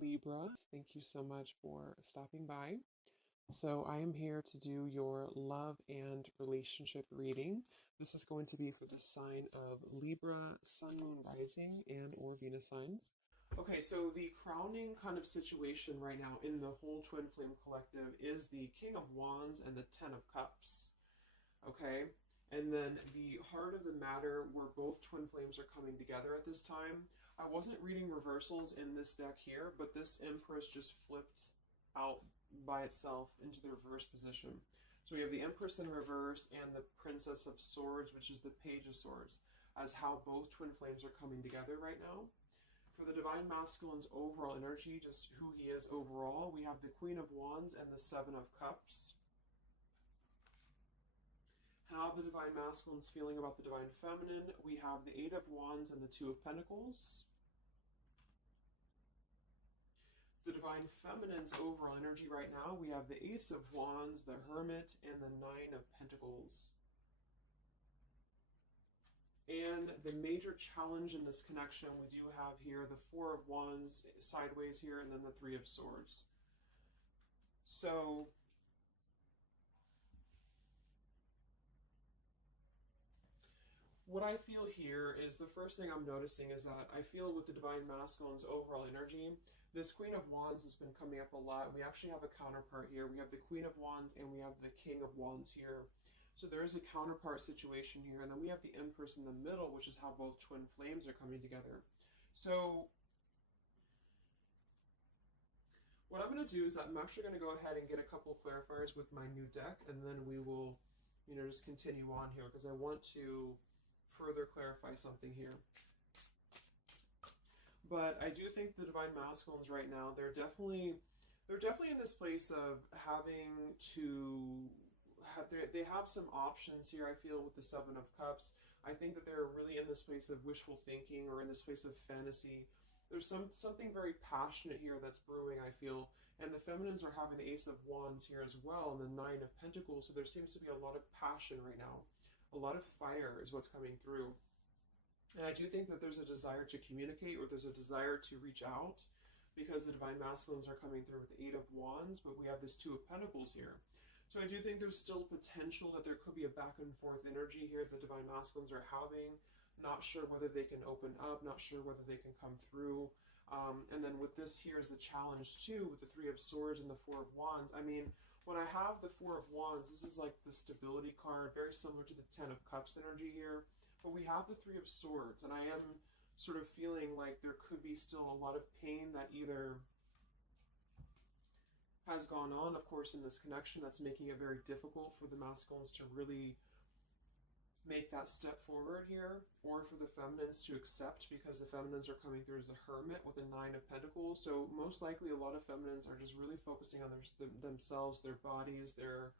Libra. Thank you so much for stopping by. So, I am here to do your love and relationship reading. This is going to be for the sign of Libra, Sun, Moon, Rising, and or Venus signs. Okay, so the crowning kind of situation right now in the whole Twin Flame Collective is the King of Wands and the Ten of Cups. Okay, and then the heart of the matter where both twin flames are coming together at this time. I wasn't reading reversals in this deck here, but this Empress just flipped out by itself into the reverse position. So we have the Empress in reverse and the Princess of Swords, which is the Page of Swords, as how both twin flames are coming together right now. For the Divine Masculine's overall energy, just who he is overall, we have the Queen of Wands and the Seven of Cups. How the Divine Masculine's feeling about the Divine Feminine, we have the Eight of Wands and the Two of Pentacles. The Divine Feminine's overall energy right now, we have the Ace of Wands, the Hermit, and the Nine of Pentacles. And the major challenge in this connection, we do have here the Four of Wands sideways here, and then the Three of Swords. So what I feel here is the first thing I'm noticing is that I feel with the Divine Masculine's overall energy, this Queen of Wands has been coming up a lot. We actually have a counterpart here. We have the Queen of Wands and we have the King of Wands here. So there is a counterpart situation here. And then we have the Empress in the middle, which is how both twin flames are coming together. So what I'm going to do is I'm actually going to go ahead and get a couple of clarifiers with my new deck. And then we will, just continue on here because I want to further clarify something here. But I do think the Divine Masculines right now, they're definitely in this place of having to have, they have some options here, I feel, with the Seven of Cups. I think that they're really in this place of wishful thinking or in this place of fantasy. There's something very passionate here that's brewing, I feel. And the Feminines are having the Ace of Wands here as well and the Nine of Pentacles. So there seems to be a lot of passion right now. A lot of fire is what's coming through. And I do think that there's a desire to communicate or there's a desire to reach out because the Divine Masculines are coming through with the Eight of Wands, but we have this Two of Pentacles here. So I do think there's still potential that there could be a back and forth energy here the Divine Masculines are having. Not sure whether they can open up, not sure whether they can come through. And then with this here is the challenge too, with the Three of Swords and the Four of Wands. I mean, when I have the Four of Wands, this is like the stability card, very similar to the Ten of Cups energy here. But we have the Three of Swords, and I am sort of feeling like there could be still a lot of pain that either has gone on, of course, in this connection that's making it very difficult for the masculines to really make that step forward here, or for the feminines to accept because the feminines are coming through as a Hermit with a Nine of Pentacles. So most likely a lot of feminines are just really focusing on themselves, their bodies, their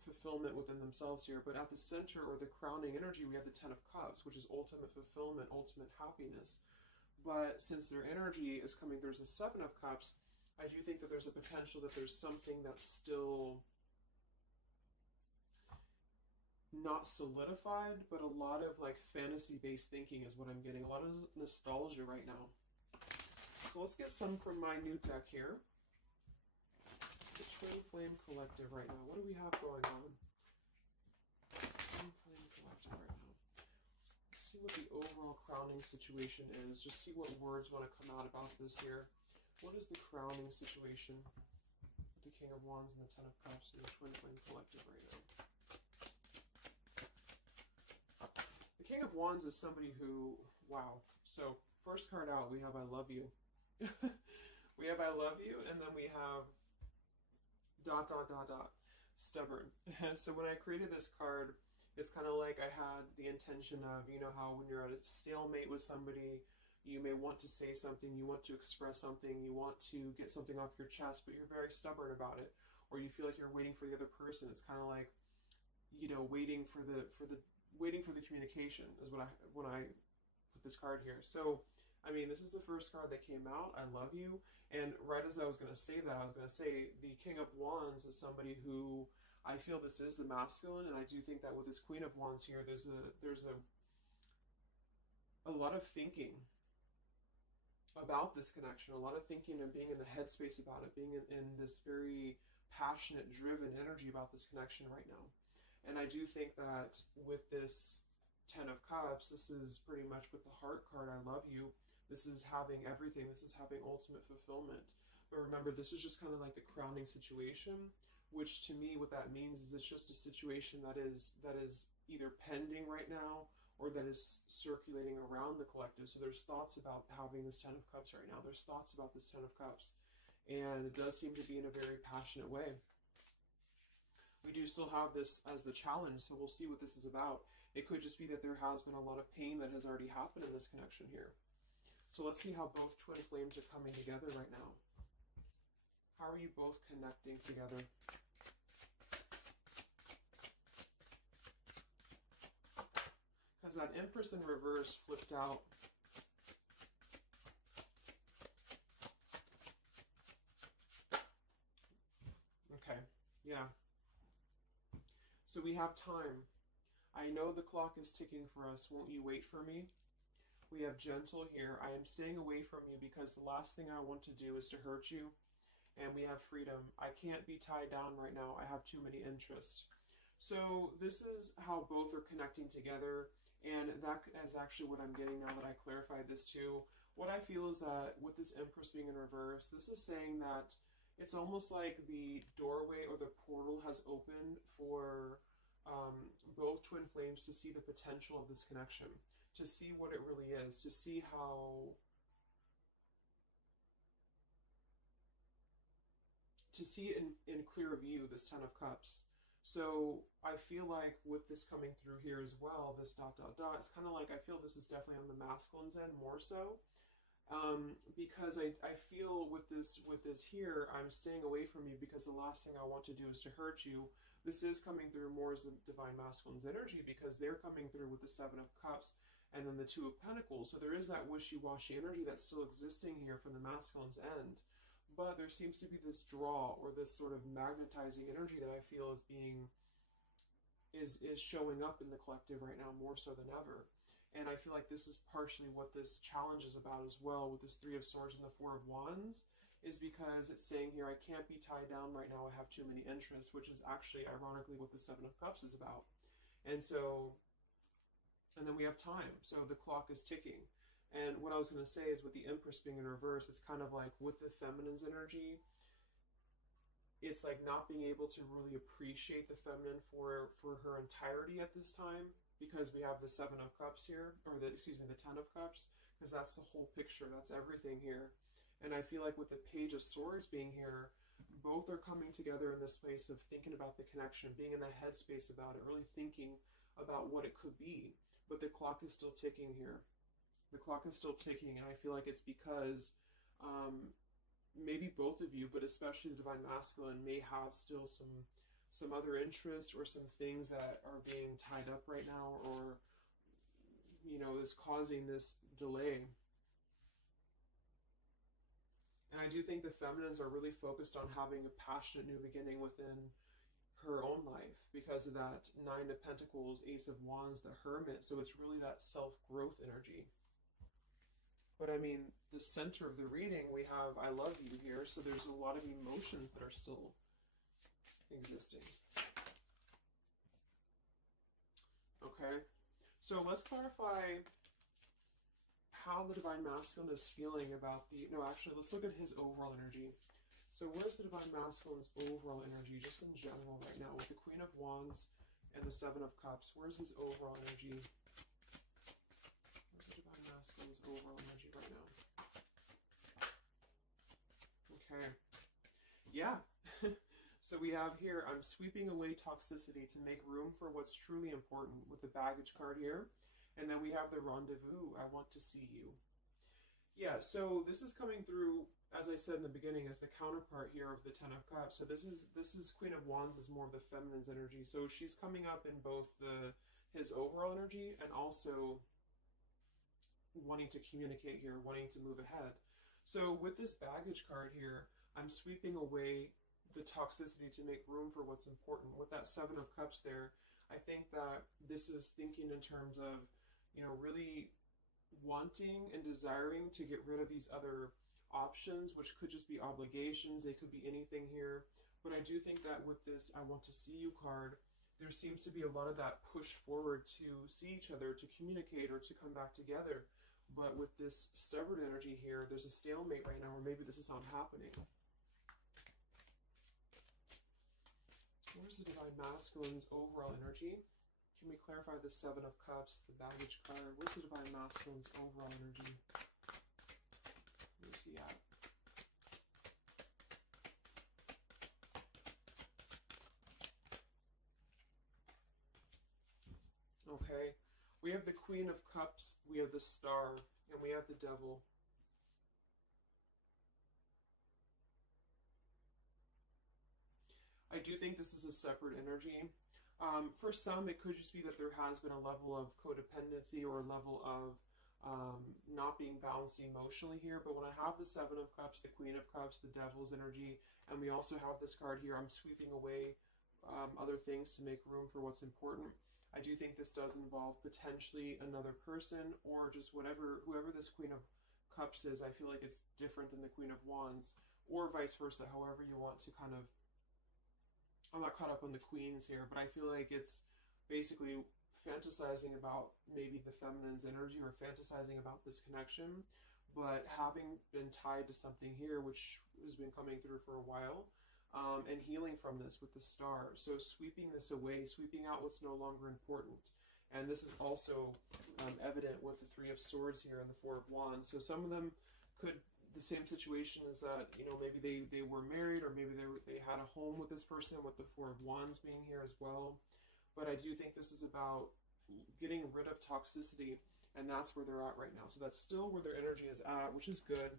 fulfillment within themselves here. But at the center or the crowning energy, we have the Ten of Cups, which is ultimate fulfillment, ultimate happiness. But since their energy is coming through as a Seven of Cups, I do think that there's a potential that there's something that's still not solidified, but a lot of like fantasy-based thinking is what I'm getting. A lot of nostalgia right now. So let's get some from my new deck here. The Twin Flame Collective right now. What do we have going on? Twin Flame Collective right now. Let's see what the overall crowning situation is. Just see what words want to come out about this here. What is the crowning situation with the King of Wands and the Ten of Cups and the Twin Flame Collective right now? The King of Wands is somebody who, wow. So first card out, we have I love you. We have I love you, and then we have ... stubborn. So when I created this card, it's kind of like I had the intention of, how when you're at a stalemate with somebody, you may want to say something, you want to express something, you want to get something off your chest, but you're very stubborn about it, or you feel like you're waiting for the other person. It's kind of like, waiting for the communication is when I put this card here. So I mean, this is the first card that came out, I love you. And right as I was going to say that, I was going to say the King of Wands is somebody who I feel this is the masculine, and I do think that with this Queen of Wands here, there's a lot of thinking about this connection, a lot of thinking and being in the headspace about it, being in this very passionate, driven energy about this connection right now. And I do think that with this Ten of Cups, this is pretty much with the Heart card, I love you. This is having everything. This is having ultimate fulfillment. But remember, this is just kind of like the crowning situation, which to me, what that means is it's just a situation that is either pending right now or that is circulating around the collective. So there's thoughts about having this Ten of Cups right now. There's thoughts about this Ten of Cups. And it does seem to be in a very passionate way. We do still have this as the challenge, so we'll see what this is about. It could just be that there has been a lot of pain that has already happened in this connection here. So let's see how both twin flames are coming together right now. How are you both connecting together? Because that Empress in reverse flipped out. Okay, yeah. So we have time. I know the clock is ticking for us. Won't you wait for me? We have gentle here. I am staying away from you because the last thing I want to do is to hurt you. And we have freedom. I can't be tied down right now. I have too many interests. So this is how both are connecting together. And that is actually what I'm getting now that I clarified this too. What I feel is that with this Empress being in reverse, this is saying that it's almost like the doorway or the portal has opened for both twin flames to see the potential of this connection, to see what it really is, to see how, to see in clear view this Ten of Cups. So I feel like with this coming through here as well, this ... it's kind of like I feel this is definitely on the masculine's end more so. Because I feel with this here, I'm staying away from you because the last thing I want to do is to hurt you. This is coming through more as the Divine Masculine's energy because they're coming through with the Seven of Cups and then the Two of Pentacles. So there is that wishy-washy energy that's still existing here from the masculine's end. But there seems to be this draw or this sort of magnetizing energy that I feel is showing up in the collective right now more so than ever. And I feel like this is partially what this challenge is about as well with this Three of Swords and the Four of Wands, is because it's saying here, I can't be tied down right now, I have too many interests, which is actually ironically what the Seven of Cups is about. And so, and then we have time. So the clock is ticking. And what I was going to say is with the Empress being in reverse, it's kind of like with the feminine's energy, it's like not being able to really appreciate the feminine for her entirety at this time, because we have the Seven of Cups here, or the Ten of Cups, because that's the whole picture, that's everything here. And I feel like with the Page of Swords being here, both are coming together in this place of thinking about the connection, being in the headspace about it, really thinking about what it could be. But the clock is still ticking here. The clock is still ticking, and I feel like it's because maybe both of you, but especially the Divine Masculine, may have still some other interests or some things that are being tied up right now, or, you know, is causing this delay. And I do think the feminines are really focused on having a passionate new beginning within her own life because of that Nine of Pentacles, Ace of Wands, the Hermit. So it's really that self-growth energy. But I mean, the center of the reading, we have I love you here. So there's a lot of emotions that are still existing. Okay, so let's clarify how the Divine Masculine is feeling about the, no, actually, let's look at his overall energy. So where's the Divine Masculine's overall energy, just in general right now, with the Queen of Wands and the Seven of Cups? Where's his overall energy? Where's the Divine Masculine's overall energy right now? Okay, yeah. So we have here, I'm sweeping away toxicity to make room for what's truly important with the baggage card here. And then we have the rendezvous, I want to see you. Yeah, so this is coming through, as I said in the beginning, as the counterpart here of the Ten of Cups. So this is Queen of Wands is more of the feminine's energy. So she's coming up in both his overall energy and also wanting to communicate here, wanting to move ahead. So with this baggage card here, I'm sweeping away the toxicity to make room for what's important. With that Seven of Cups there, I think that this is thinking in terms of, you know, really wanting and desiring to get rid of these other options, which could just be obligations. They could be anything here. But I do think that with this I want to see you card, there seems to be a lot of that push forward to see each other, to communicate, or to come back together. But with this stubborn energy here, there's a stalemate right now, or maybe this is not happening. Where's the Divine Masculine's overall energy? Can we clarify the Seven of Cups, the baggage card? Where's the Divine Masculine's overall energy? Where's he at? Okay, we have the Queen of Cups, we have the Star, and we have the Devil. I do think this is a separate energy. For some, it could just be that there has been a level of codependency or a level of not being balanced emotionally here. But when I have the Seven of Cups, the Queen of Cups, the Devil's energy, and we also have this card here, I'm sweeping away other things to make room for what's important. I do think this does involve potentially another person, or just whoever this Queen of Cups is. I feel like it's different than the Queen of Wands, or vice versa, however you want to kind of... I'm not caught up on the queens here, but I feel like it's basically fantasizing about maybe the feminine's energy, or fantasizing about this connection, but having been tied to something here, which has been coming through for a while, and healing from this with the Star. So sweeping this away, sweeping out what's no longer important. And this is also evident with the Three of Swords here and the Four of Wands. So some of them could... the same situation is that, you know, maybe they were married, or maybe they had a home with this person, with the Four of Wands being here as well. But I do think this is about getting rid of toxicity, and that's where they're at right now. So that's still where their energy is at, which is good.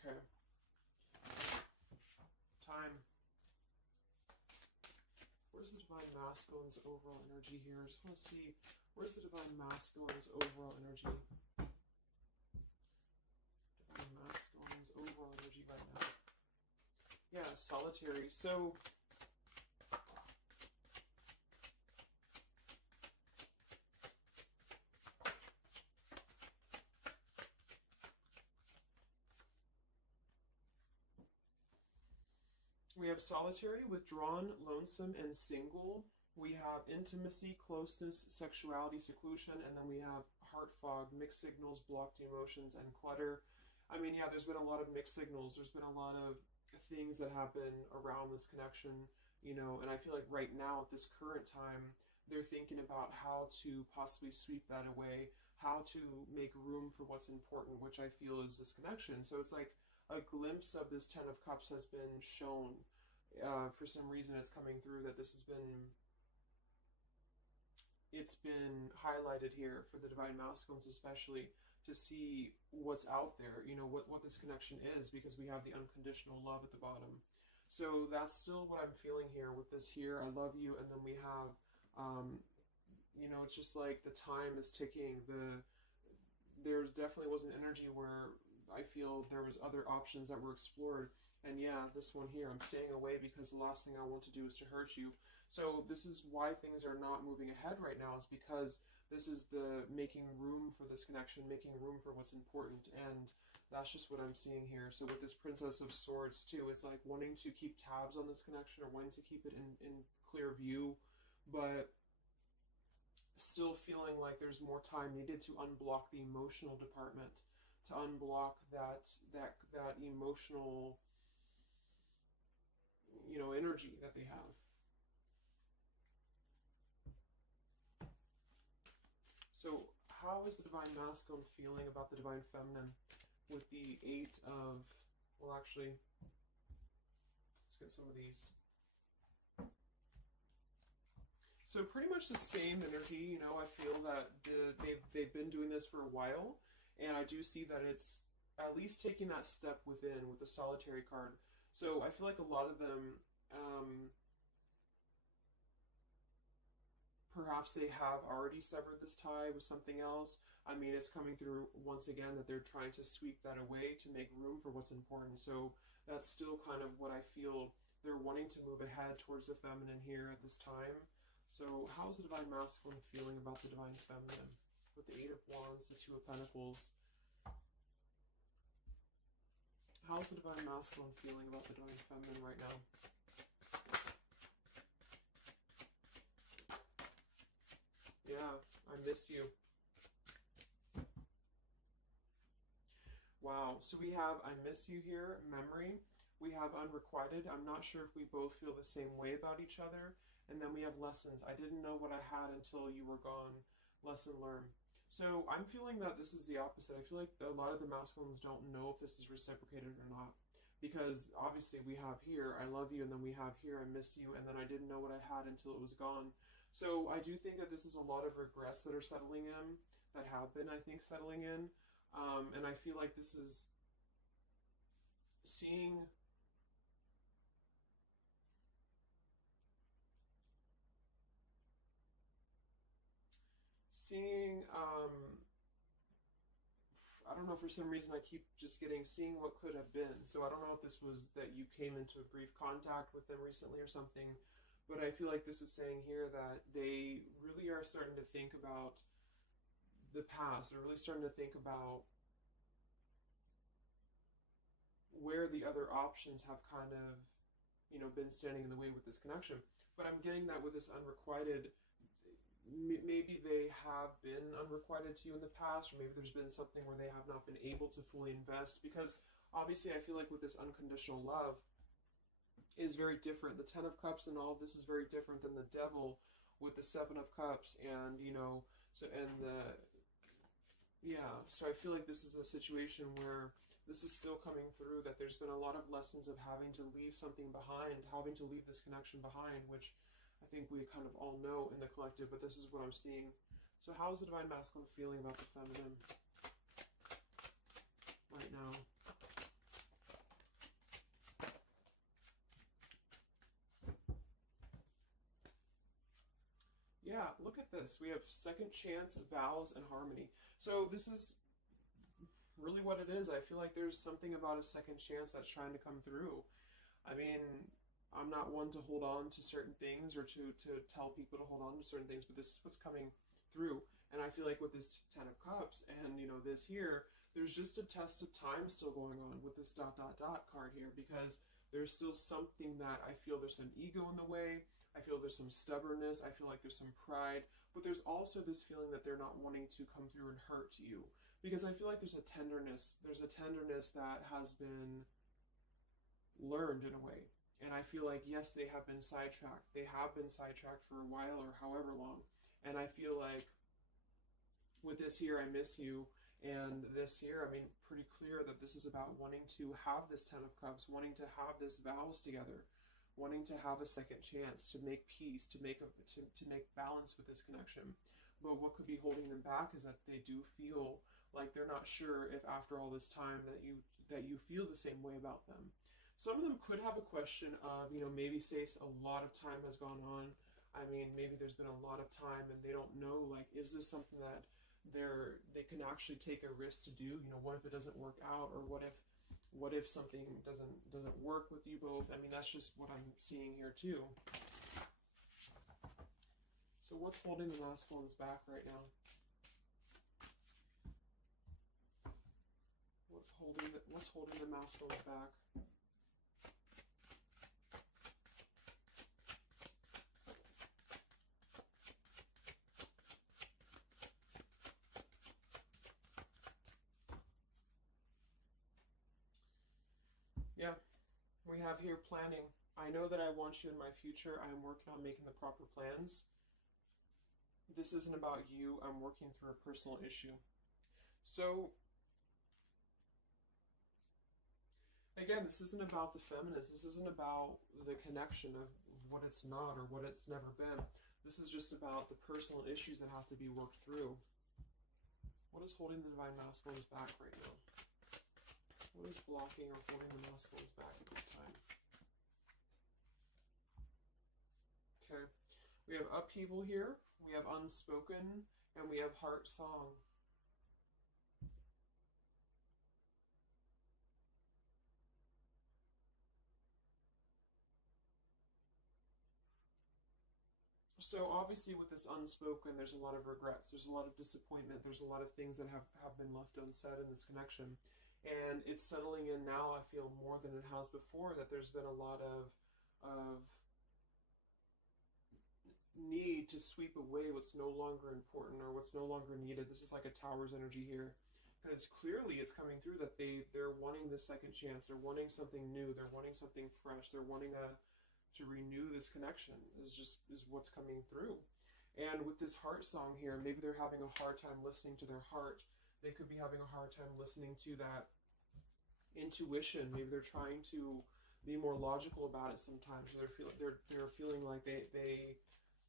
Okay. Time. Where's the Divine Masculine's overall energy here? I just want to see, where's the Divine Masculine's overall energy? Divine Masculine's overall energy right now. Yeah, solitary. So... we have solitary, withdrawn, lonesome, and single. We have intimacy, closeness, sexuality, seclusion, and then we have heart fog, mixed signals, blocked emotions, and clutter. I mean, yeah, there's been a lot of mixed signals. There's been a lot of things that happen around this connection, you know, and I feel like right now at this current time, they're thinking about how to possibly sweep that away, how to make room for what's important, which I feel is this connection. So it's like a glimpse of this Ten of Cups has been shown. For some reason it's coming through that this has been... it's been highlighted here for the Divine Masculines especially, to see what's out there, you know, what this connection is, because we have the unconditional love at the bottom. So that's still what I'm feeling here with this here, I love you, and then we have, you know, it's just like the time is ticking. There definitely was an energy where I feel there was other options that were explored. And yeah, this one here, I'm staying away because the last thing I want to do is to hurt you. So this is why things are not moving ahead right now, is because this is the making room for this connection, making room for what's important. And that's just what I'm seeing here. So with this Princess of Swords too, it's like wanting to keep tabs on this connection, or wanting to keep it in clear view, but still feeling like there's more time needed to unblock the emotional department, to unblock that emotional, you know, energy that they have. So how is the Divine Masculine feeling about the Divine Feminine with the Eight of... well, actually, let's get some of these. So pretty much the same energy, you know. I feel that they've been doing this for a while, and I do see that it's at least taking that step within with the solitary card. So I feel like a lot of them, perhaps they have already severed this tie with something else. I mean, it's coming through once again that they're trying to sweep that away to make room for what's important. So that's still kind of what I feel. They're wanting to move ahead towards the feminine here at this time. So how's the Divine Masculine feeling about the Divine Feminine? With the Eight of Wands, the Two of Pentacles. How's the Divine Masculine feeling about the Divine Feminine right now? Yeah, I miss you. Wow, so we have I miss you here, memory. We have unrequited. I'm not sure if we both feel the same way about each other. And then we have lessons. I didn't know what I had until you were gone. Lesson learned. So I'm feeling that this is the opposite. I feel like a lot of the masculines don't know if this is reciprocated or not. Because obviously we have here, I love you, and then we have here, I miss you, and then I didn't know what I had until it was gone. So I do think that this is a lot of regrets that are settling in, that have been, I think, settling in. And I feel like this is seeing I don't know, for some reason I keep just getting seeing what could have been. So I don't know if this was that you came into a brief contact with them recently or something, but I feel like this is saying here that they really are starting to think about the past. They're really starting to think about where the other options have kind of, you know, been standing in the way with this connection. But I'm getting that with this unrequited, maybe they have been unrequited to you in the past, or maybe there's been something where they have not been able to fully invest, because obviously I feel like with this unconditional love is very different. The Ten of Cups and all of this is very different than the Devil with the Seven of Cups, and you know, so so I feel like this is a situation where this is still coming through, that there's been a lot of lessons of having to leave something behind, having to leave this connection behind, which I think we kind of all know in the collective, but this is what I'm seeing. So how is the Divine Masculine feeling about the feminine right now? Yeah, look at this. We have second chance, vows, and harmony. So this is really what it is. I feel like there's something about a second chance that's trying to come through. I mean, I'm not one to hold on to certain things or to tell people to hold on to certain things, but this is what's coming through. And I feel like with this Ten of Cups and, you know, this here, there's just a test of time still going on with this ... card here, because there's still something that I feel there's some ego in the way. I feel there's some stubbornness. I feel like there's some pride, but there's also this feeling that they're not wanting to come through and hurt you, because I feel like there's a tenderness. There's a tenderness that has been learned in a way. And I feel like, yes, they have been sidetracked. They have been sidetracked for a while or however long. And I feel like with this here, I miss you, and this here, I mean, pretty clear that this is about wanting to have this Ten of Cups, wanting to have this vows together, wanting to have a second chance to make peace, to make balance with this connection. But what could be holding them back is that they do feel like they're not sure if after all this time that you feel the same way about them. Some of them could have a question of, you know, maybe say a lot of time has gone on. I mean, maybe there's been a lot of time and they don't know, like, is this something that they can actually take a risk to do? You know, what if it doesn't work out, or what if something doesn't work with you both? I mean, that's just what I'm seeing here too. So what's holding the masculines back right now? What's holding the masculines back? Yeah, we have here planning. I know that I want you in my future. I am working on making the proper plans. This isn't about you. I'm working through a personal issue. So, again, this isn't about the feminist. This isn't about the connection of what it's not or what it's never been. This is just about the personal issues that have to be worked through. What is holding the Divine Masculines back right now? What is blocking or holding the masculines back at this time? Okay. We have upheaval here. We have unspoken. And we have heart song. So obviously with this unspoken, there's a lot of regrets, there's a lot of disappointment, there's a lot of things that have been left unsaid in this connection. And it's settling in now, I feel, more than it has before, that there's been a lot of need to sweep away what's no longer important or what's no longer needed. This is like a tower's energy here. Because clearly it's coming through that they're wanting this second chance, they're wanting something new, they're wanting something fresh, they're wanting to renew this connection is what's coming through. And with this heart song here, maybe they're having a hard time listening to their heart. They could be having a hard time listening to that intuition. Maybe they're trying to be more logical about it sometimes. They're feeling like they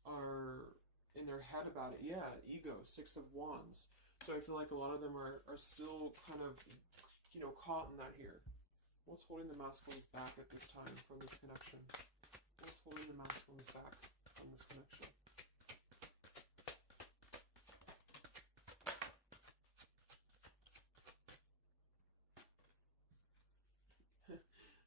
are in their head about it. Yeah, ego, 6 of Wands. So I feel like a lot of them are still kind of, caught in that here. What's holding the masculines back at this time from this connection? What's holding the masculines back from this connection?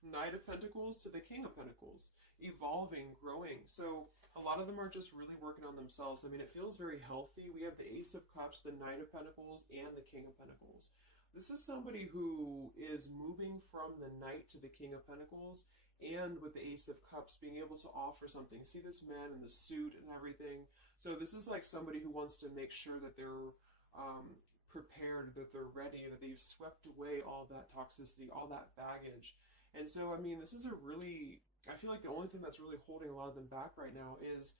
Knight of Pentacles to the King of Pentacles. Evolving, growing. So a lot of them are just really working on themselves. I mean, it feels very healthy. We have the Ace of Cups, the Knight of Pentacles, and the King of Pentacles. This is somebody who is moving from the Knight to the King of Pentacles, and with the Ace of Cups, being able to offer something. See this man in the suit and everything. So this is like somebody who wants to make sure that they're prepared, that they're ready, that they've swept away all that toxicity, all that baggage. And so, I mean, this is I feel like the only thing that's really holding a lot of them back right now is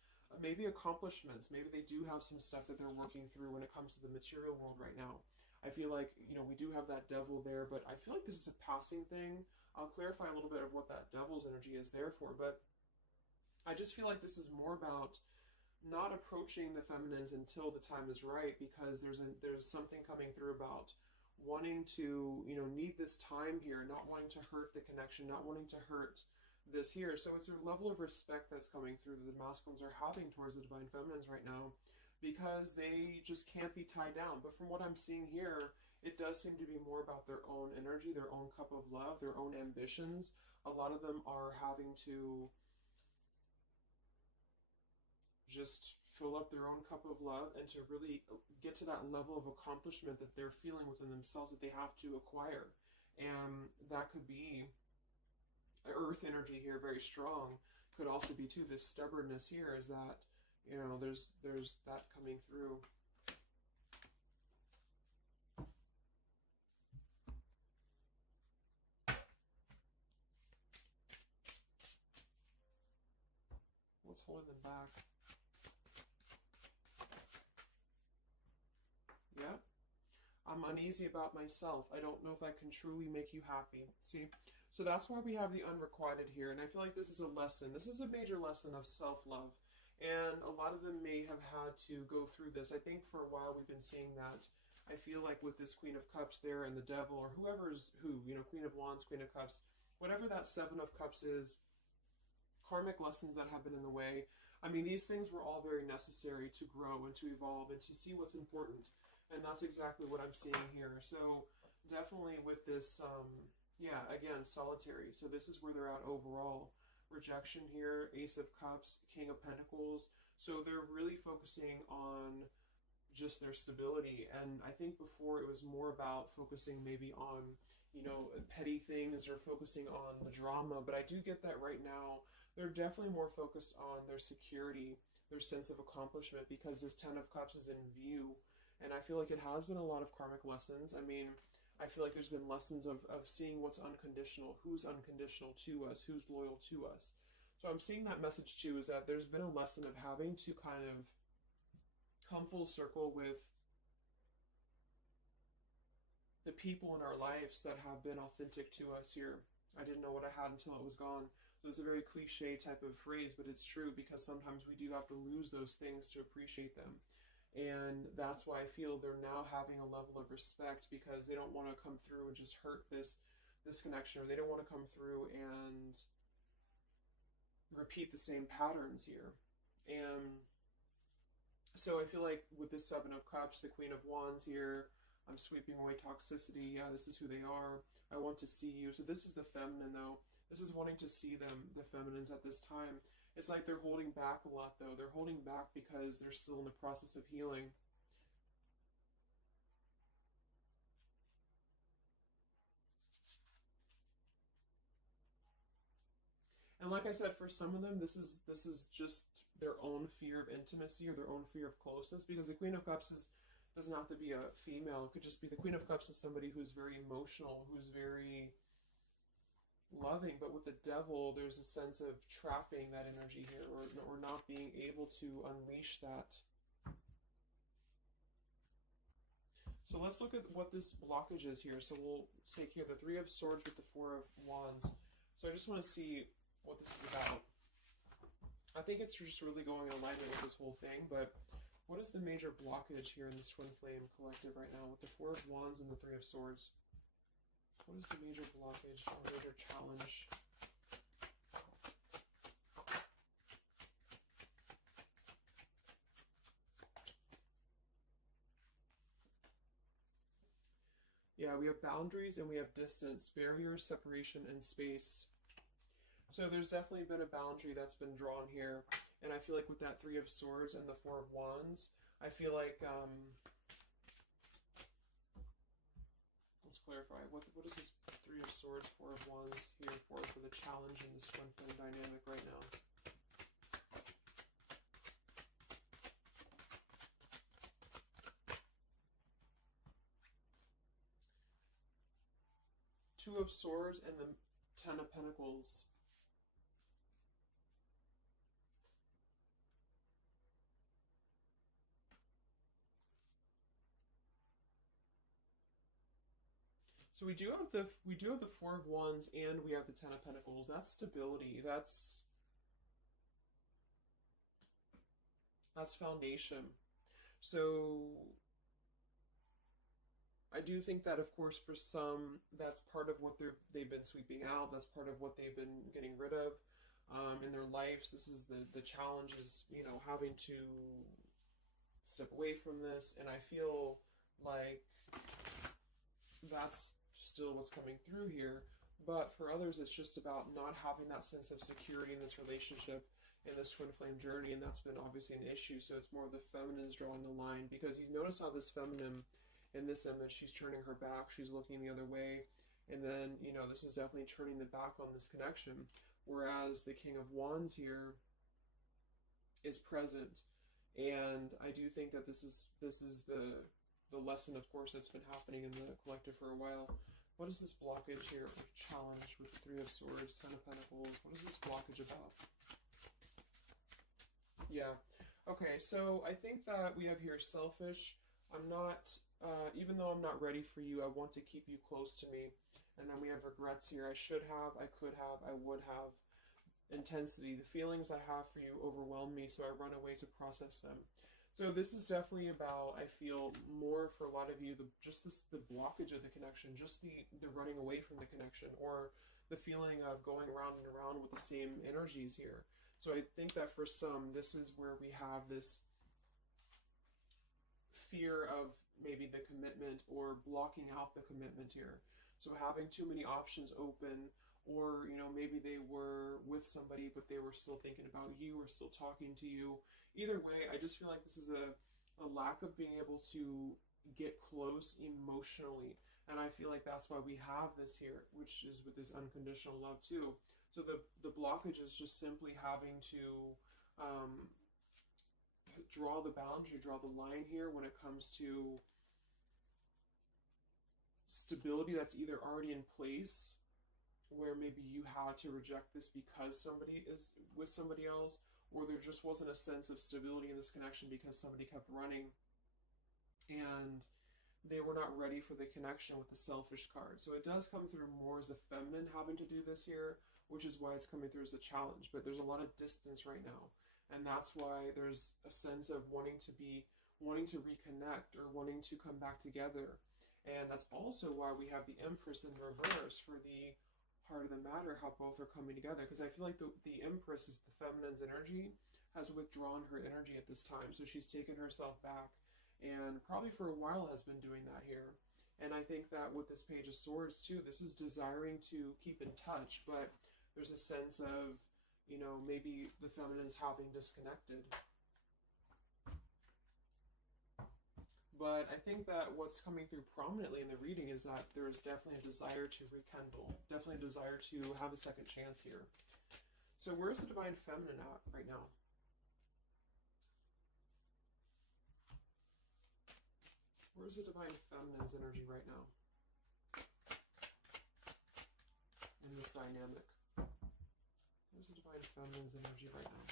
maybe accomplishments. Maybe they do have some stuff that they're working through when it comes to the material world right now. I feel like, we do have that devil there, but I feel like this is a passing thing. I'll clarify a little bit of what that devil's energy is there for, but I just feel like this is more about not approaching the feminines until the time is right, because there's something coming through about wanting to, need this time here, not wanting to hurt the connection, not wanting to hurt this here. So it's a level of respect that's coming through that the masculines are having towards the divine feminines right now, because they just can't be tied down. But from what I'm seeing here, it does seem to be more about their own energy, their own cup of love, their own ambitions. A lot of them are having to just fill up their own cup of love and to really get to that level of accomplishment that they're feeling within themselves that they have to acquire. And that could be earth energy here, very strong. Could also be too this stubbornness here, is that there's that coming through. What's holding them back? Yeah. I'm uneasy about myself. I don't know if I can truly make you happy. See? So that's why we have the unrequited here. And I feel like this is a lesson. This is a major lesson of self-love. And a lot of them may have had to go through this. I think for a while we've been seeing that. I feel like with this Queen of Cups there and the Devil, or whoever's who, Queen of Wands, Queen of Cups, whatever that Seven of Cups is, karmic lessons that have been in the way. I mean, these things were all very necessary to grow and to evolve and to see what's important. And that's exactly what I'm seeing here. So definitely with this, again, solitary. So this is where they're at overall. Rejection here, Ace of Cups, King of Pentacles. So they're really focusing on just their stability. And I think before it was more about focusing maybe on, petty things or focusing on the drama. But I do get that right now they're definitely more focused on their security, their sense of accomplishment, because this Ten of Cups is in view. And I feel like it has been a lot of karmic lessons. I mean, I feel like there's been lessons of seeing what's unconditional, who's unconditional to us, who's loyal to us. So I'm seeing that message too, is that there's been a lesson of having to kind of come full circle with the people in our lives that have been authentic to us here. I didn't know what I had until it was gone. So it's a very cliche type of phrase, but it's true, because sometimes we do have to lose those things to appreciate them. And that's why I feel they're now having a level of respect, because they don't want to come through and just hurt this this connection, or they don't want to come through and repeat the same patterns here. And so I feel like with this Seven of Cups, the Queen of Wands here, I'm sweeping away toxicity. Yeah, this is who they are. I want to see you. So this is the feminine, though. This is wanting to see them, the feminines at this time. It's like they're holding back a lot, though. They're holding back because they're still in the process of healing. And like I said, for some of them, this is just their own fear of intimacy or their own fear of closeness, because the Queen of Cups doesn't have to be a female. It could just be the Queen of Cups is somebody who's very emotional, who's very loving. But with the Devil, there's a sense of trapping that energy here, or not being able to unleash that. So let's look at what this blockage is here. So we'll take here the Three of Swords with the Four of Wands. So I just want to see what this is about. I think it's just really going in alignment with this whole thing, but what is the major blockage here in this Twin Flame collective right now with the Four of Wands and the Three of Swords? What is the major blockage or major challenge? Yeah, we have boundaries and we have distance, barriers, separation, and space. So there's definitely been a boundary that's been drawn here. And I feel like with that Three of Swords and the Four of Wands, I feel like, let's clarify, what is this Three of Swords, Four of Wands here for the challenge in this Twin Flame dynamic right now? Two of Swords and the Ten of Pentacles. So we do have the Four of Wands and we have the Ten of Pentacles. That's stability. That's foundation. So I do think that, of course, for some, that's part of what they've been sweeping out. That's part of what they've been getting rid of in their lives. This is the challenge is, you know, having to step away from this. And I feel like that's still what's coming through here. But for others, it's just about not having that sense of security in this relationship, in this Twin Flame journey. And that's been obviously an issue. So it's more of the feminine is drawing the line, because you notice how this feminine in this image, she's turning her back, she's looking the other way, and then, you know, this is definitely turning the back on this connection, whereas the King of Wands here is present. And I do think that this is the lesson, of course, that's been happening in the collective for a while. What is this blockage here, or challenge with the Three of Swords, Ten of Pentacles? What is this blockage about? Yeah, okay, so I think that we have here selfish. I'm not, even though I'm not ready for you, I want to keep you close to me. And then we have regrets here. I should have, I could have, I would have. Intensity. The feelings I have for you overwhelm me, so I run away to process them. So this is definitely about, I feel, more for a lot of you, the blockage of the connection, just the running away from the connection, or the feeling of going around and around with the same energies here. So I think that for some, this is where we have this fear of maybe the commitment, or blocking out the commitment here. So having too many options open, or, you know, maybe they were with somebody but they were still thinking about you or still talking to you. Either way, I just feel like this is a lack of being able to get close emotionally. And I feel like that's why we have this here, which is with this unconditional love too. So the blockage is just simply having to draw the boundary, draw the line here when it comes to stability that's either already in place, where maybe you had to reject this because somebody is with somebody else, or there just wasn't a sense of stability in this connection because somebody kept running and they were not ready for the connection with the selfish card. So it does come through more as a feminine having to do this here, which is why it's coming through as a challenge. But there's a lot of distance right now. And that's why there's a sense of wanting to reconnect, or wanting to come back together. And that's also why we have the Empress in reverse for the heart of the matter, how both are coming together. Because I feel like the Empress is the feminine's energy, has withdrawn her energy at this time. So she's taken herself back, and probably for a while has been doing that here. And I think that with this Page of Swords too, this is desiring to keep in touch, but there's a sense of, you know, maybe the feminine's having disconnected. But I think that what's coming through prominently in the reading is that there's definitely a desire to rekindle, definitely a desire to have a second chance here. So where's the Divine Feminine at right now? Where's the Divine Feminine's energy right now in this dynamic? Where's the Divine Feminine's energy right now?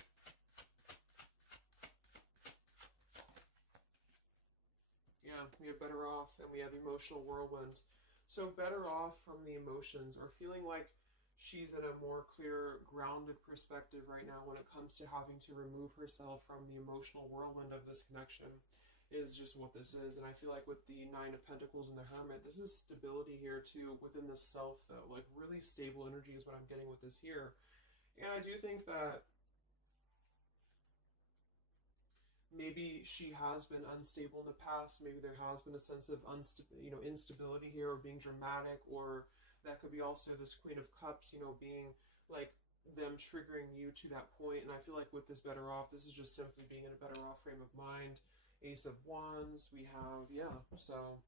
Yeah, we have better off, and we have emotional whirlwind. So better off from the emotions, or feeling like she's in a more clear, grounded perspective right now when it comes to having to remove herself from the emotional whirlwind of this connection, is just what this is. And I feel like with the Nine of Pentacles and the Hermit, this is stability here too within the self, though. Like really stable energy is what I'm getting with this here. And I do think that maybe she has been unstable in the past. Maybe there has been a sense of instability here, or being dramatic, or that could be also this Queen of Cups, being like them triggering you to that point. And I feel like with this better off, this is just simply being in a better off frame of mind. Ace of Wands, we have, yeah, so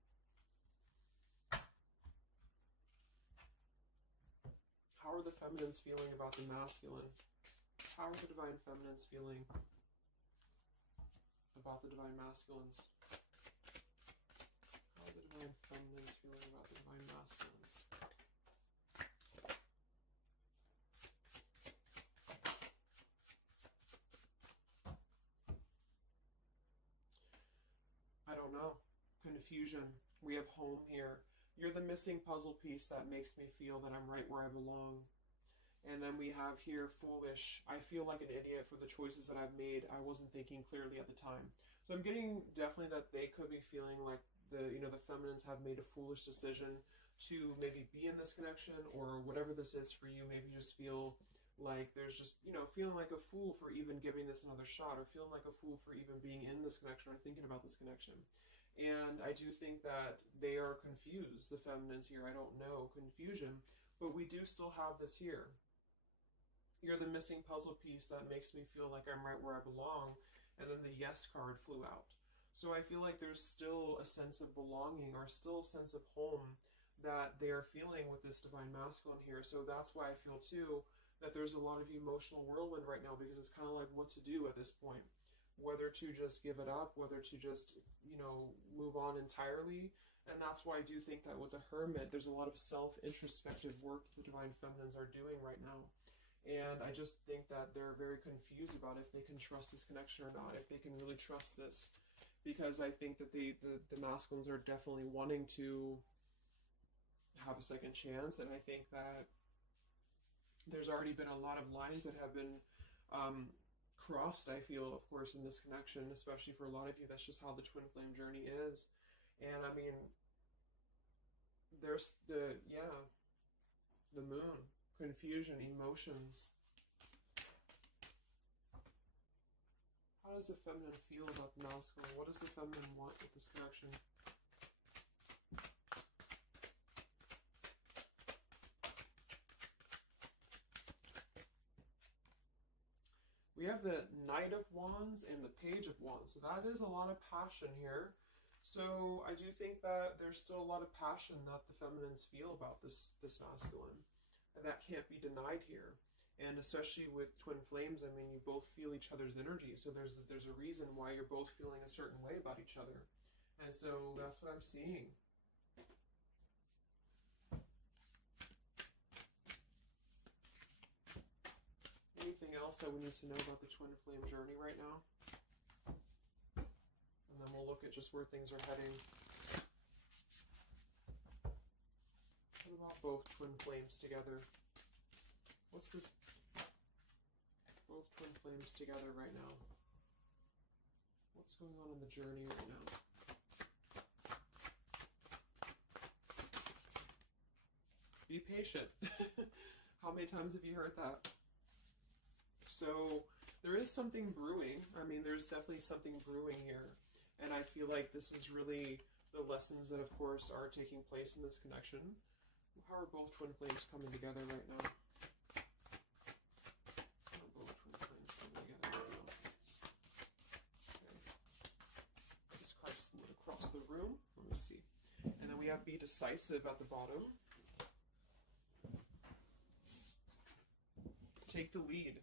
how are the feminines feeling about the masculine? How are the Divine Feminines feeling about the Divine Masculines? How are the Divine Feminines feeling about the Divine Masculines? I don't know. Confusion. We have home here. You're the missing puzzle piece that makes me feel that I'm right where I belong. And then we have here foolish. I feel like an idiot for the choices that I've made. I wasn't thinking clearly at the time. So I'm getting definitely that they could be feeling like the feminines have made a foolish decision to maybe be in this connection, or whatever this is for you. Maybe just feel like there's just, feeling like a fool for even giving this another shot, or feeling like a fool for even being in this connection or thinking about this connection. And I do think that they are confused, the feminines here. I don't know, confusion, but we do still have this here. You're the missing puzzle piece that makes me feel like I'm right where I belong. And then the yes card flew out. So I feel like there's still a sense of belonging, or still a sense of home that they are feeling with this Divine Masculine here. So that's why I feel too that there's a lot of emotional whirlwind right now, because it's kind of like what to do at this point. Whether to just give it up, whether to just, move on entirely. And that's why I do think that with the Hermit, there's a lot of self-introspective work the Divine Feminines are doing right now. And I just think that they're very confused about if they can trust this connection or not, if they can really trust this. Because I think that the masculines are definitely wanting to have a second chance. And I think that there's already been a lot of lines that have been crossed, I feel, of course, in this connection, especially for a lot of you. That's just how the twin flame journey is. And I mean, there's the moon. Confusion, emotions. How does the feminine feel about the masculine? What does the feminine want with this connection? We have the Knight of Wands and the Page of Wands. So that is a lot of passion here. So I do think that there's still a lot of passion that the feminines feel about this masculine. And that can't be denied here. And especially with twin flames, I mean, you both feel each other's energy. So there's a reason why you're both feeling a certain way about each other. And so that's what I'm seeing. Anything else that we need to know about the twin flame journey right now? And then we'll look at just where things are heading. What about both twin flames together? What's this? Both twin flames together right now. What's going on in the journey right now? Be patient. How many times have you heard that? So there is something brewing. I mean, there's definitely something brewing here. And I feel like this is really the lessons that, of course, are taking place in this connection. How are both twin flames coming together right now? How are both twin flames coming together right now? Okay. This card slid across the room. Let me see. And then we have be decisive at the bottom. Take the lead.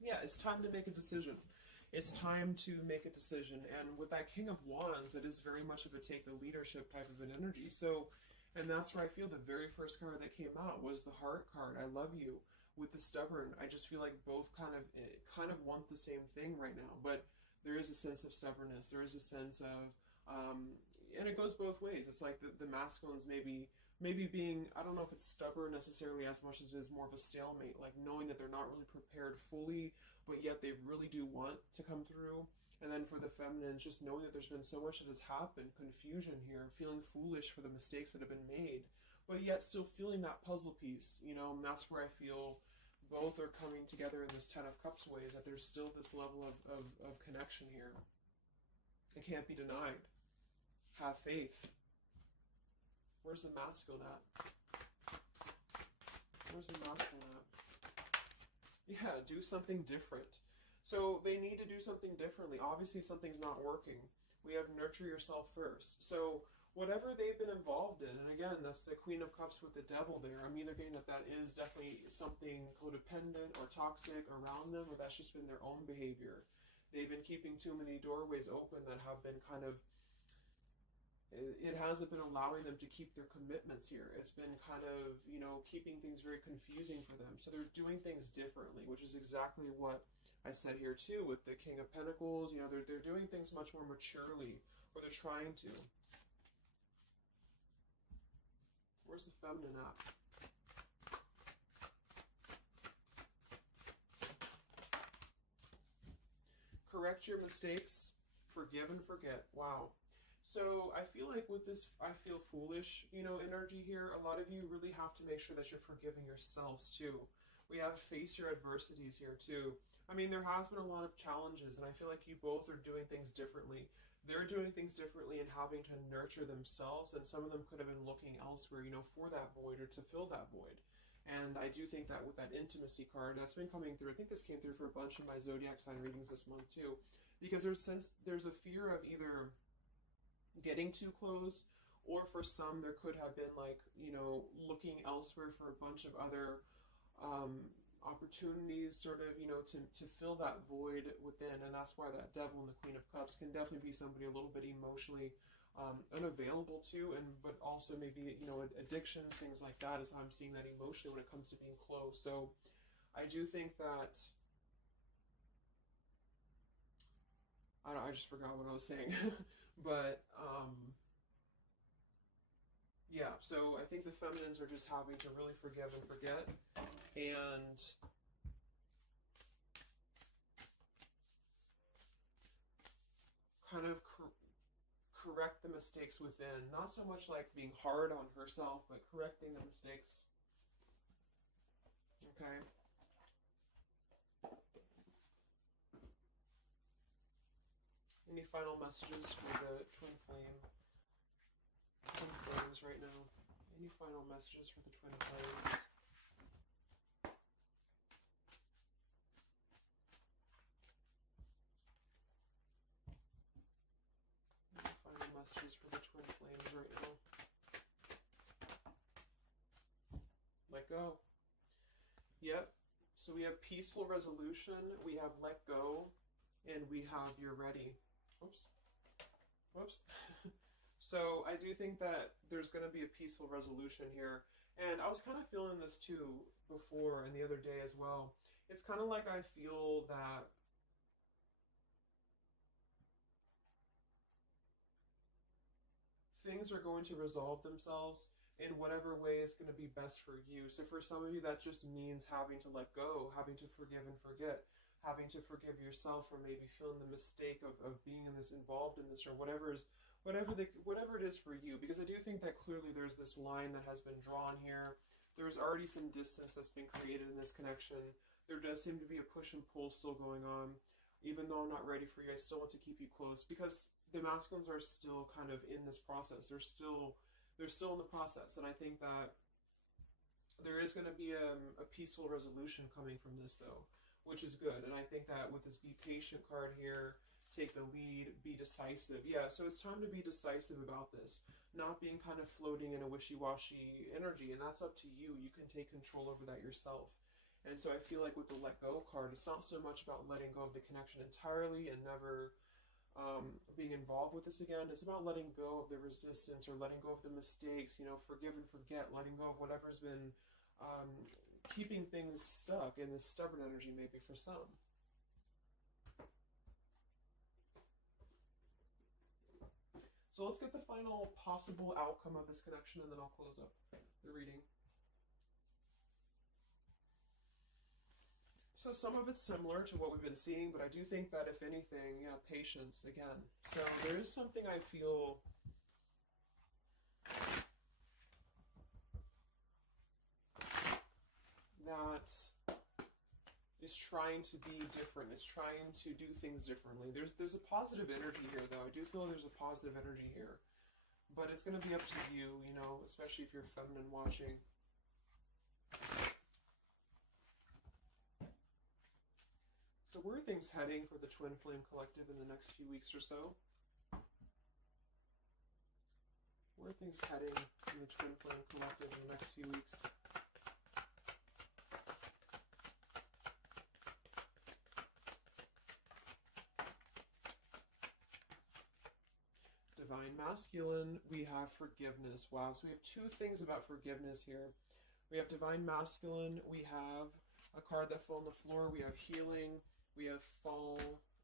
Yeah, it's time to make a decision. It's time to make a decision. And with that King of Wands, it is very much of a take the leadership type of an energy. So, and that's where I feel the very first card that came out was the Heart card. I love you. With the Stubborn, I just feel like both kind of want the same thing right now. But there is a sense of stubbornness. There is a sense of, and it goes both ways. It's like the masculines maybe being, I don't know if it's stubborn necessarily as much as it is more of a stalemate, like knowing that they're not really prepared fully, but yet they really do want to come through. And then for the feminines, just knowing that there's been so much that has happened, confusion here, feeling foolish for the mistakes that have been made, but yet still feeling that puzzle piece, you know, and that's where I feel both are coming together in this Ten of Cups way, is that there's still this level of connection here. It can't be denied. Have faith. Where's the masculine at? Where's the masculine at? Yeah, do something different. So they need to do something differently. Obviously, something's not working. We have nurture yourself first. So whatever they've been involved in, and again, that's the Queen of Cups with the Devil there. I'm either getting that that is definitely something codependent or toxic around them, or that's just been their own behavior. They've been keeping too many doorways open that have been kind of, it hasn't been allowing them to keep their commitments here. It's been kind of, you know, keeping things very confusing for them. So they're doing things differently, which is exactly what I said here too with the King of Pentacles. You know, they're doing things much more maturely, or they're trying to. Where's the feminine at? Correct your mistakes, forgive and forget. Wow. So I feel like with this I feel foolish, you know, energy here, a lot of you really have to make sure that you're forgiving yourselves too. We have face your adversities here too. I mean, there has been a lot of challenges, and I feel like you both are doing things differently. They're doing things differently and having to nurture themselves, and some of them could have been looking elsewhere, you know, for that void or to fill that void. And I do think that with that intimacy card, that's been coming through. I think this came through for a bunch of my zodiac sign readings this month too, because there's a fear of either getting too close, or for some there could have been like, you know, looking elsewhere for a bunch of other opportunities, sort of, you know, to fill that void within. And that's why that Devil and the Queen of Cups can definitely be somebody a little bit emotionally unavailable to, and but also maybe, you know, addictions, things like that, is how I'm seeing that emotionally when it comes to being close. So I do think that I just forgot what I was saying. But yeah, so I think the feminines are just having to really forgive and forget, and kind of correct the mistakes within. Not so much like being hard on herself, but correcting the mistakes. Okay. Any final messages for the twin flames right now? Any final messages for the twin flames? Any final messages for the twin flames right now? Let go. Yep. So we have peaceful resolution, we have let go, and we have you're ready. Oops. Whoops. So I do think that there's going to be a peaceful resolution here. And I was kind of feeling this too before and the other day as well. It's kind of like I feel that things are going to resolve themselves in whatever way is going to be best for you. So for some of you, that just means having to let go, having to forgive and forget, having to forgive yourself for maybe feeling the mistake of being in this, involved in this, or whatever whatever it is for you, because I do think that clearly there's this line that has been drawn here. There's already some distance that's been created in this connection. There does seem to be a push and pull still going on. Even though I'm not ready for you, I still want to keep you close, because the masculines are still kind of in this process. They're still in the process, and I think that there is going to be a peaceful resolution coming from this, though, which is good. And I think that with this be patient card here, take the lead, be decisive. Yeah, so it's time to be decisive about this, not being kind of floating in a wishy-washy energy, and that's up to you. You can take control over that yourself. And so I feel like with the let go card, it's not so much about letting go of the connection entirely and never being involved with this again. It's about letting go of the resistance, or letting go of the mistakes, you know, forgive and forget, letting go of whatever's been keeping things stuck in this stubborn energy, maybe for some. So let's get the final possible outcome of this connection, and then I'll close up the reading. So some of it's similar to what we've been seeing, but I do think that if anything, yeah, patience again. So there is something I feel that is trying to be different. It's trying to do things differently. There's a positive energy here, though. I do feel there's a positive energy here. But it's going to be up to you, you know, especially if you're feminine watching. So where are things heading for the Twin Flame Collective in the next few weeks or so? Where are things heading in the Twin Flame Collective in the next few weeks? Divine Masculine, we have forgiveness. Wow, so we have two things about forgiveness here. We have Divine Masculine, we have a card that fell on the floor, we have healing, we have fall,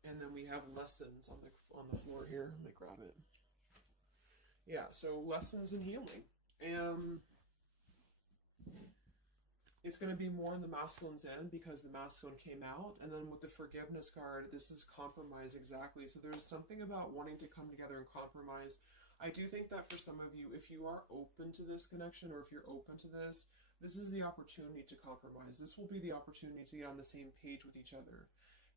and then we have lessons on the floor here. Let me grab it. Yeah, so lessons and healing. And it's going to be more on the masculine's end because the masculine came out. And then with the forgiveness card, this is compromise, exactly. So there's something about wanting to come together and compromise. I do think that for some of you, if you are open to this connection, or if you're open to this, this is the opportunity to compromise. This will be the opportunity to get on the same page with each other.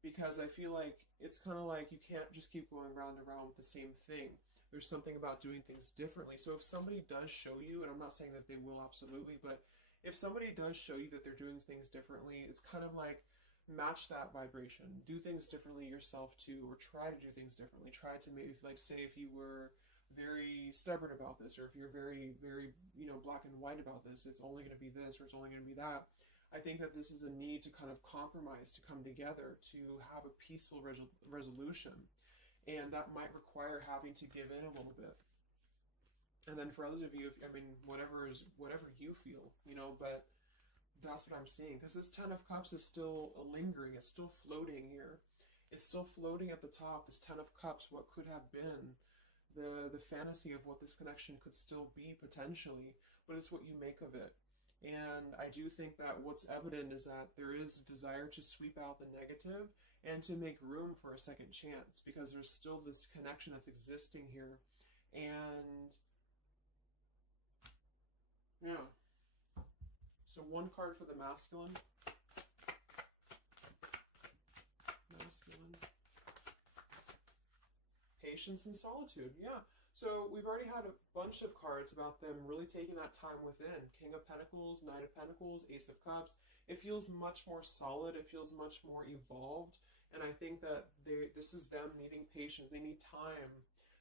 Because I feel like it's kind of like you can't just keep going round and round with the same thing. There's something about doing things differently. So if somebody does show you, and I'm not saying that they will absolutely, but if somebody does show you that they're doing things differently, it's kind of like match that vibration. Do things differently yourself too, or try to do things differently. Try to maybe, like, say if you were very stubborn about this, or if you're very, very, you know, black and white about this, it's only going to be this or it's only going to be that. I think that this is a need to kind of compromise, to come together, to have a peaceful resolution. And that might require having to give in a little bit. And then for others of you, I mean, whatever you feel, you know, but that's what I'm seeing. Because this Ten of Cups is still lingering. It's still floating here. It's still floating at the top, this Ten of Cups, what could have been. The fantasy of what this connection could still be, potentially. But it's what you make of it. And I do think that what's evident is that there is a desire to sweep out the negative and to make room for a second chance, because there's still this connection that's existing here. And yeah. So one card for the masculine. Masculine. Patience and solitude. Yeah. So we've already had a bunch of cards about them really taking that time within. King of Pentacles, Knight of Pentacles, Ace of Cups. It feels much more solid. It feels much more evolved. And I think that this is them needing patience. They need time.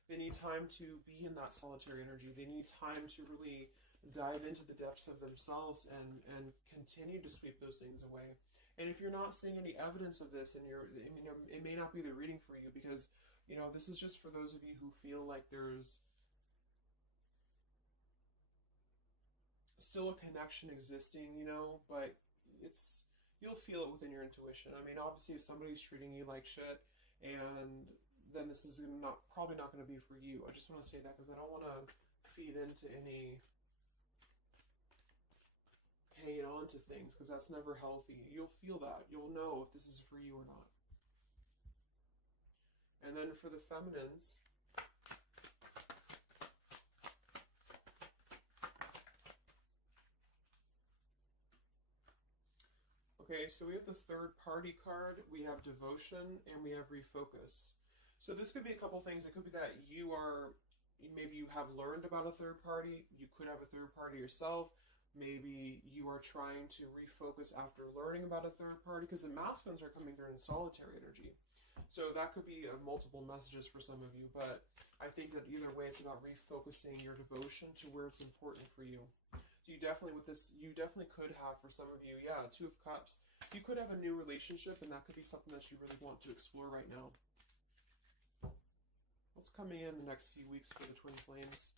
They need time to be in that solitary energy. They need time to really dive into the depths of themselves and continue to sweep those things away. And if you're not seeing any evidence of this, and it may not be the reading for you, because, you know, this is just for those of you who feel like there's still a connection existing, you know, but you'll feel it within your intuition. I mean, obviously, if somebody's treating you like shit, and then this is probably not going to be for you. I just want to say that because I don't want to feed into any hanging on to things, because that's never healthy. You'll feel that. You'll know if this is for you or not. And then for the feminines, Okay, so we have the third party card, we have devotion, and we have refocus. So this could be a couple things. It could be that maybe you have learned about a third party, you could have a third party yourself, maybe you are trying to refocus after learning about a third party, because the masculines are coming through in solitary energy. So that could be multiple messages for some of you, but I think that either way it's about refocusing your devotion to where it's important for you. So you definitely, with this, you definitely could have, for some of you, yeah, Two of Cups. You could have a new relationship, and that could be something that you really want to explore right now. What's coming in the next few weeks for the Twin Flames?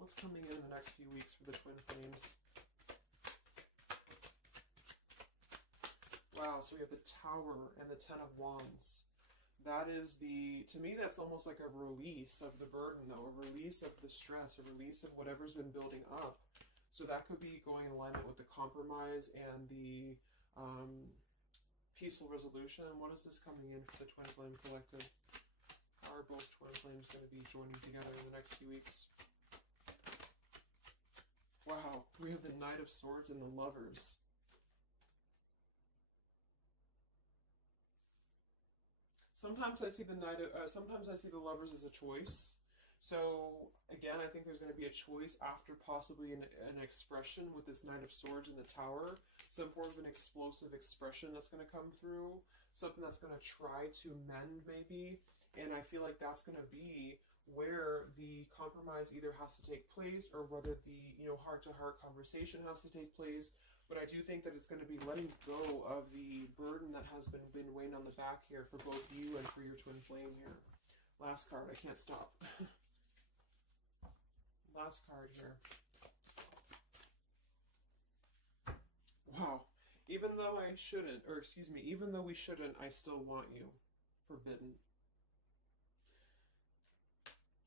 What's coming in the next few weeks for the Twin Flames? Wow, so we have the Tower and the Ten of Wands. That is to me, that's almost like a release of the burden, though, a release of the stress, a release of whatever's been building up. So that could be going in alignment with the compromise and the peaceful resolution. What is this coming in for the Twin Flame Collective? How are both Twin Flames going to be joining together in the next few weeks? Wow, we have the Knight of Swords and the Lovers. Sometimes I see the sometimes I see the Lovers as a choice. So again, I think there's going to be a choice after possibly an expression with this Knight of Swords in the Tower. Some form of an explosive expression that's going to come through. Something that's going to try to mend maybe. And I feel like that's going to be where the compromise either has to take place or whether the heart-to-heart conversation has to take place. But I do think that it's going to be letting go of the burden that has been weighing on the back here for both you and for your Twin Flame here. Last card, I can't stop. Last card here. Wow. Even though I shouldn't, or excuse me, even though we shouldn't, I still want you. Forbidden.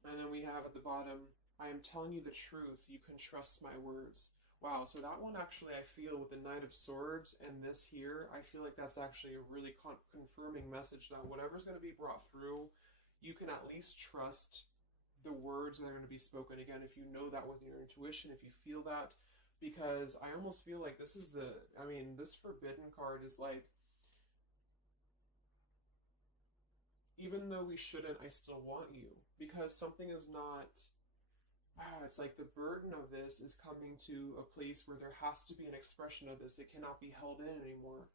And then we have at the bottom, I am telling you the truth. You can trust my words. Wow, so that one actually, I feel with the Knight of Swords and this here, I feel like that's actually a really confirming message that whatever's going to be brought through, you can at least trust the words that are going to be spoken. Again, if you know that with your intuition, if you feel that, because I almost feel like this is this Forbidden card is like, even though we shouldn't, I still want you. Because something is not... it's like the burden of this is coming to a place where there has to be an expression of this. It cannot be held in anymore.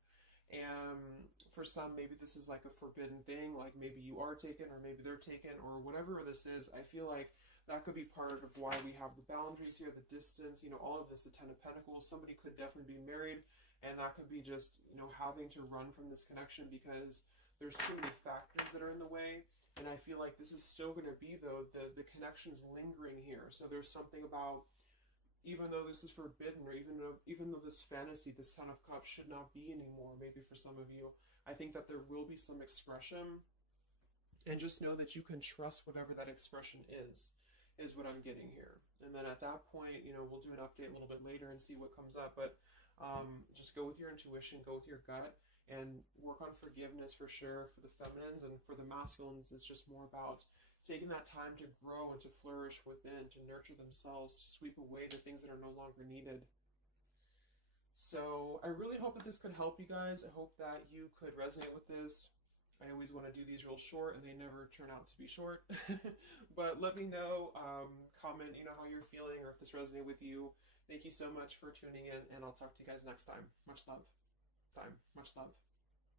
And for some, maybe this is like a forbidden thing, like maybe you are taken or maybe they're taken or whatever this is. I feel like that could be part of why we have the boundaries here, the distance, all of this, the Ten of Pentacles. Somebody could definitely be married, and that could be just, having to run from this connection because there's too many factors that are in the way. And I feel like this is still going to be, though, the connection's lingering here. So there's something about, even though this is forbidden, or even though this fantasy, this Ten of Cups should not be anymore, maybe for some of you, I think that there will be some expression. And just know that you can trust whatever that expression is what I'm getting here. And then at that point, we'll do an update a little bit later and see what comes up. But just go with your intuition, go with your gut. And work on forgiveness for sure for the feminines, and for the masculines, it's just more about taking that time to grow and to flourish within, to nurture themselves, to sweep away the things that are no longer needed. So I really hope that this could help you guys. I hope that you could resonate with this. I always want to do these real short, and they never turn out to be short. But let me know, comment, how you're feeling, or if this resonated with you. Thank you so much for tuning in, and I'll talk to you guys next time. Much love. Time, much love.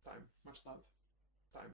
Time, much love.